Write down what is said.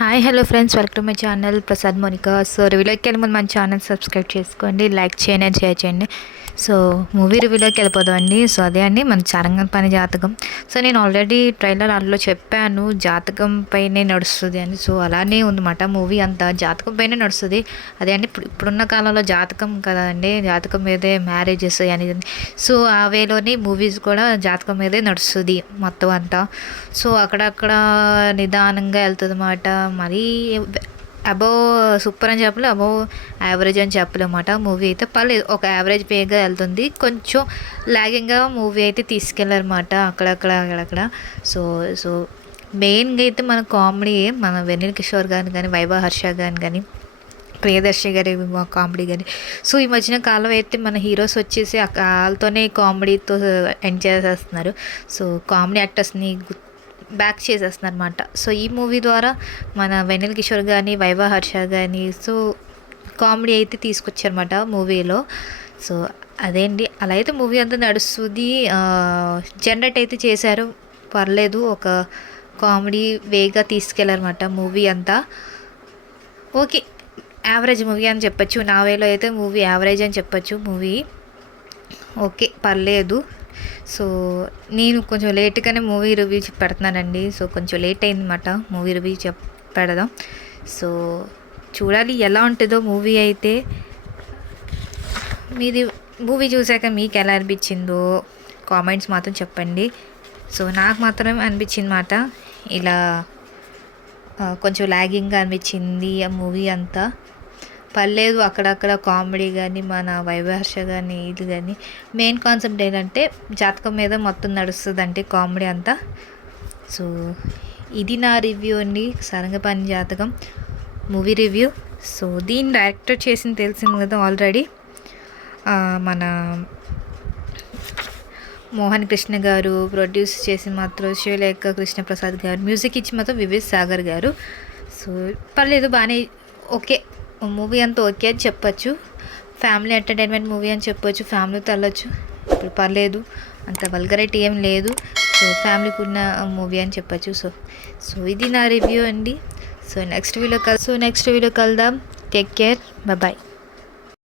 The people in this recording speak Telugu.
Hi hello friends, welcome to my channel Prasad Monika. So రివ్యూలోకి వెళ్ళే ముందు మన ఛానల్ సబ్స్క్రైబ్ చేసుకోండి, లైక్ చేయండి అండ్ షేర్ చేయండి. సో మూవీ రివ్యూలోకి వెళ్ళిపోదాం అండి. సో అదే అండి మన సారంగపాణి జాతకం. సో నేను ఆల్రెడీ ట్రైలర్ అందులో చెప్పాను జాతకం పైనే నడుస్తుంది అని. సో అలానే ఉందన్నమాట, మూవీ అంతా జాతకం పైనే నడుస్తుంది. అదే అండి ఇప్పుడున్న కాలంలో జాతకం కదా అండి, జాతకం మీదే మ్యారేజెస్ అని. సో ఆ వేలోని మూవీస్ కూడా జాతకం మీదే నడుస్తుంది మొత్తం అంతా. సో అక్కడక్కడ నిదానంగా వెళ్తుంది అన్నమాట. మరీ అబోవ్ సూపర్ అని చెప్పలే, అబోవ్ యావరేజ్ అని చెప్పలేమాట. మూవీ అయితే పర్లేదు, ఒక యావరేజ్ పేగా వెళ్తుంది. కొంచెం లాగింగ్గా మూవీ అయితే తీసుకెళ్ళారన్నమాట అక్కడక్కడ. సో సో మెయిన్గా అయితే మన కామెడీ, మన వెన్నెల కిషోర్ గారిని కానీ, వైభవ్ హర్ష గారిని కానీ, ప్రియదర్శి గారి కామెడీ కానీ. సో ఈ మధ్యన కాలం అయితే మన హీరోస్ వచ్చేసి వాళ్ళతోనే కామెడీతో ఎంజాయ్ చేస్తున్నారు. సో కామెడీ యాక్టర్స్ని బ్యాక్ చేసేస్తున్నారు అనమాట. సో ఈ మూవీ ద్వారా మన వెన్నెల కిషోర్ కానీ, వైభవ్ హర్ష కానీ సో కామెడీ అయితే తీసుకొచ్చారన్నమాట మూవీలో. సో అదేంటి అలా అయితే మూవీ అంతా నడుస్తుంది. జనరేట్ అయితే చేశారు, పర్లేదు, ఒక కామెడీ వేగా తీసుకెళ్ళారన్నమాట మూవీ అంతా. ఓకే, యావరేజ్ మూవీ అని చెప్పచ్చు. నా వేలో అయితే మూవీ యావరేజ్ అని చెప్పచ్చు. మూవీ ఓకే, పర్లేదు. సో నేను కొంచెం లేట్గానే మూవీ రివ్యూ పెడుతున్నానండి. సో కొంచెం లేట్ అయిందన్నమాట మూవీ రివ్యూ పెడదాం. సో చూడాలి ఎలా ఉంటుందో మూవీ అయితే. మీది మూవీ చూసాక మీకు ఎలా అనిపించిందో కామెంట్స్ మాత్రం చెప్పండి. సో నాకు మాత్రం అనిపించింది మాట, ఇలా కొంచెం లాగింగ్గా అనిపించింది ఆ మూవీ అంతా. పర్లేదు, అక్కడక్కడ కామెడీ కానీ, మన వైభర్ష కానీ, ఇది కానీ. మెయిన్ కాన్సెప్ట్ ఏంటంటే జాతకం మీద మొత్తం నడుస్తుంది అంటే కామెడీ అంతా. సో ఇది నా రివ్యూ అండి, సారంగపాణి జాతకం మూవీ రివ్యూ. సో దీన్ని డైరెక్టర్ చేసింది తెలిసింది కదా ఆల్రెడీ, మన మోహన్ కృష్ణ గారు. ప్రొడ్యూస్ చేసి మాత్రం శివలేఖ కృష్ణప్రసాద్ గారు. మ్యూజిక్ ఇచ్చి మాత్రం వివేక్ సాగర్ గారు. సో పర్లేదు, బాగానే ఓకే, మూవీ అంతా ఓకే అని చెప్పచ్చు. ఫ్యామిలీ ఎంటర్టైన్మెంట్ మూవీ అని చెప్పొచ్చు, ఫ్యామిలీతో వెళ్ళొచ్చు. ఇప్పుడు పర్లేదు, అంత వల్గరైటీ ఏం లేదు. సో ఫ్యామిలీకి ఉన్న మూవీ అని చెప్పచ్చు. సో ఇది నా రివ్యూ అండి. సో నెక్స్ట్ వీడియో కలుద్దాం. Take care, bye.